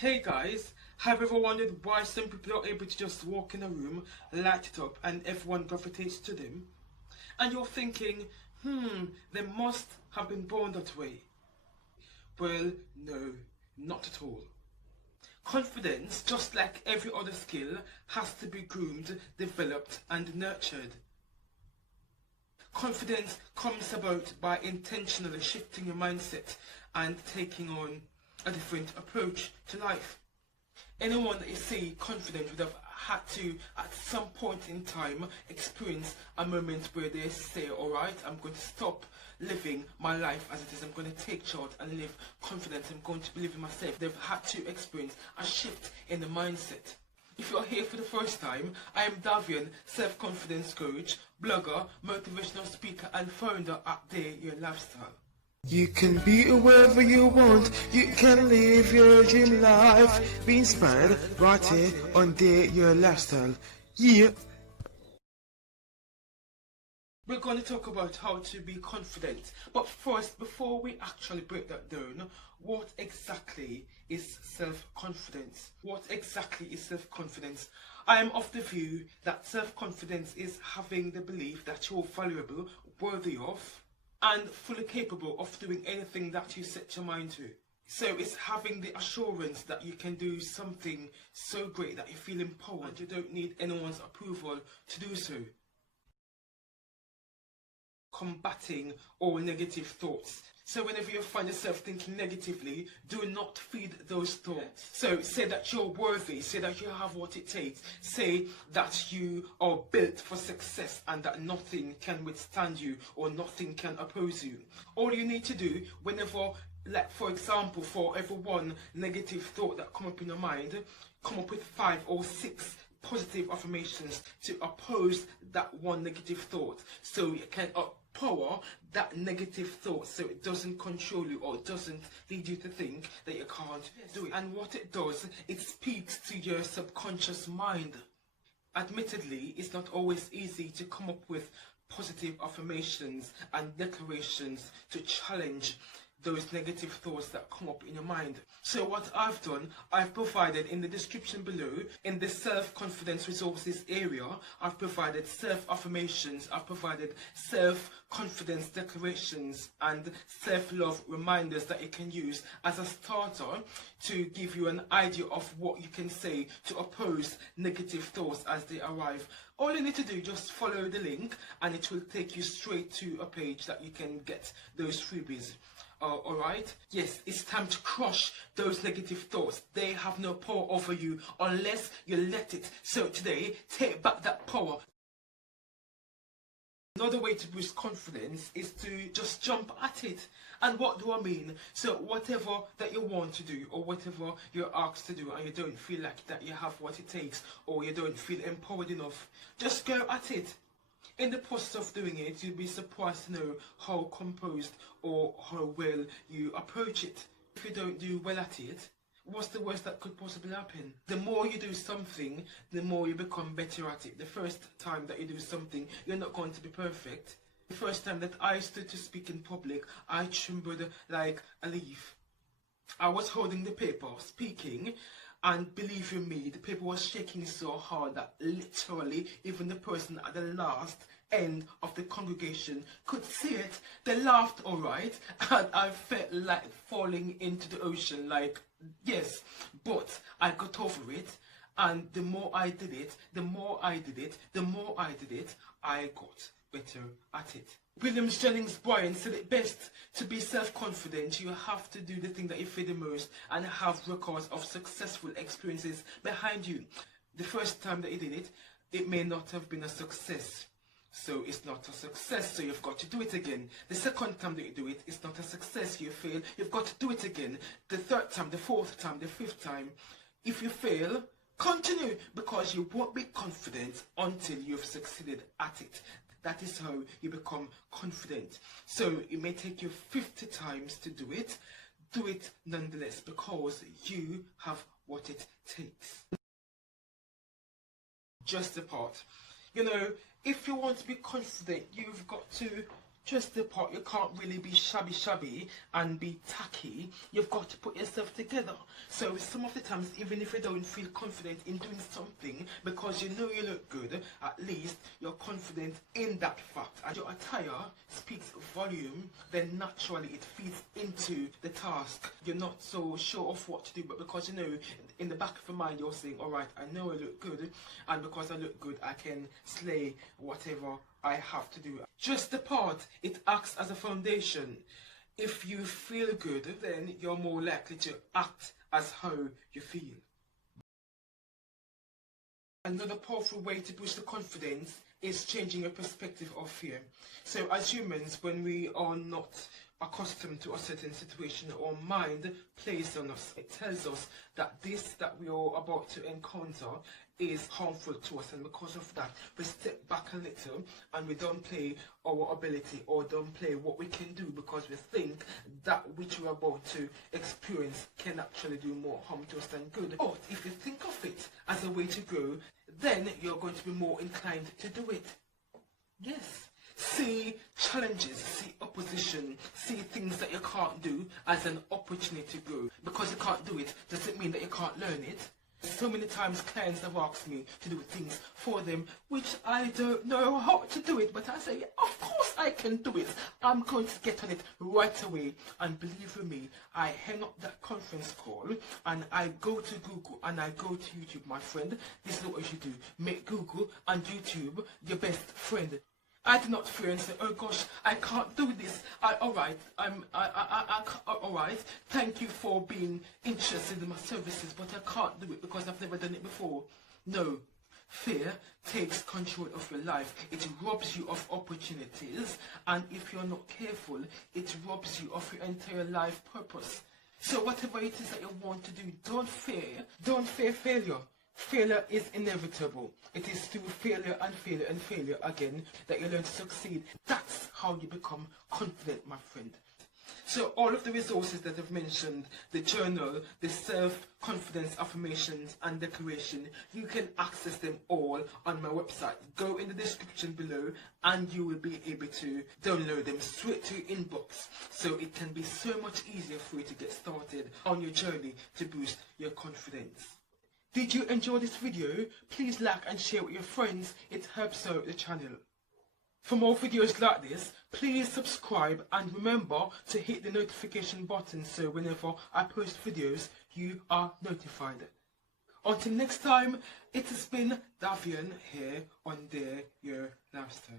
Hey guys, have you ever wondered why some people are able to just walk in a room, light it up, and everyone gravitates to them? And you're thinking, they must have been born that way. Well, no, not at all. Confidence, just like every other skill, has to be groomed, developed, and nurtured. Confidence comes about by intentionally shifting your mindset and taking on a different approach to life. Anyone that you see confident would have had to, at some point in time, experience a moment where they say, alright, I'm going to stop living my life as it is. I'm going to take charge and live confident. I'm going to believe in myself. They've had to experience a shift in the mindset. If you're here for the first time, I am Davian, self-confidence coach, blogger, motivational speaker and founder at Dare Your Lifestyle. You can be whoever you want, you can live your dream life. Be inspired right here on Dare Your Lifestyle. Yeah. We're going to talk about how to be confident. But first, before we actually break that down, what exactly is self-confidence? What exactly is self-confidence? I am of the view that self-confidence is having the belief that you're valuable, worthy of, and fully capable of doing anything that you set your mind to. So it's having the assurance that you can do something so great that you feel empowered and you don't need anyone's approval to do so. Combating all negative thoughts. So whenever you find yourself thinking negatively, do not feed those thoughts. So say that you're worthy, say that you have what it takes, say that you are built for success and that nothing can withstand you or nothing can oppose you. All you need to do whenever, like for example, for every one negative thought that come up in your mind, come up with 5 or 6 positive affirmations to oppose that one negative thought, so you can power that negative thought so it doesn't control you or it doesn't lead you to think that you can't do it. And what it does, it speaks to your subconscious mind. Admittedly, it's not always easy to come up with positive affirmations and declarations to challenge those negative thoughts that come up in your mind. So what I've done, I've provided in the description below, in the self-confidence resources area, I've provided self-affirmations, I've provided self-confidence declarations and self-love reminders that you can use as a starter to give you an idea of what you can say to oppose negative thoughts as they arrive. All you need to do is just follow the link and it will take you straight to a page that you can get those freebies. Alright? Yes, it's time to crush those negative thoughts. They have no power over you unless you let it. So today, take back that power. Another way to boost confidence is to just jump at it. And what do I mean? So whatever that you want to do or whatever you're asked to do and you don't feel like that you have what it takes or you don't feel empowered enough, just go at it. In the process of doing it, you'll be surprised to know how composed or how well you approach it. If you don't do well at it, what's the worst that could possibly happen? The more you do something, the more you become better at it. The first time that you do something, you're not going to be perfect. The first time that I stood to speak in public, I trembled like a leaf. I was holding the paper, speaking, and believe you me, the paper was shaking so hard that literally even the person at the last end of the congregation could see it. They laughed alright, and I felt like falling into the ocean, like, yes, but I got over it, and the more I did it, the more I did it, the more I did it, I got better at it. William Jennings Bryan said it best: to be self-confident, you have to do the thing that you fear the most and have records of successful experiences behind you. The first time that you did it, it may not have been a success. So it's not a success, so you've got to do it again. The second time that you do it, it's not a success, you fail, you've got to do it again. The third time, the fourth time, the fifth time. If you fail, continue, because you won't be confident until you've succeeded at it. That is how you become confident. So it may take you 50 times to do it nonetheless, because you have what it takes. Just a part. You know, if you want to be confident, you've got to just the part. You can't really be shabby and be tacky. You've got to put yourself together. So some of the times, even if you don't feel confident in doing something because you know you look good, at least you're confident in that fact. And your attire speaks volume, then naturally it feeds into the task. You're not so sure of what to do, but because you know in the back of your mind you're saying, alright, I know I look good, and because I look good I can slay whatever I have to do. Just the part, it acts as a foundation. If you feel good, then you're more likely to act as how you feel. Another powerful way to boost the confidence is changing your perspective of fear. So as humans, when we are not accustomed to a certain situation, our mind plays on us. It tells us that this that we are about to encounter is harmful to us, and because of that we step back a little and we don't play our ability or don't play what we can do, because we think that which we're about to experience can actually do more harm to us than good. But if you think of it as a way to grow, then you're going to be more inclined to do it. Yes. See challenges, see opposition, see things that you can't do as an opportunity to grow. Because you can't do it doesn't mean that you can't learn it. So many times clients have asked me to do things for them which I don't know how to do it, but I say, of course I can do it. I'm going to get on it right away. And believe me, I hang up that conference call and I go to Google and I go to YouTube, my friend. This is what you should do. Make Google and YouTube your best friend. I do not fear and say, oh gosh, I can't do this. Alright, alright, thank you for being interested in my services, but I can't do it because I've never done it before. No, fear takes control of your life. It robs you of opportunities, and if you're not careful, it robs you of your entire life purpose. So whatever it is that you want to do, don't fear failure. Failure is inevitable. It is through failure and failure again that you learn to succeed. That's how you become confident, my friend. So all of the resources that I've mentioned, the journal, the self-confidence affirmations and declaration, you can access them all on my website. Go in the description below and you will be able to download them straight to your inbox. So it can be so much easier for you to get started on your journey to boost your confidence. Did you enjoy this video? Please like and share with your friends. It helps out the channel. For more videos like this, please subscribe and remember to hit the notification button so whenever I post videos, you are notified. Until next time, it has been Davian here on Dare Your Lifestyle.